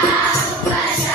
Brasil, Brasil.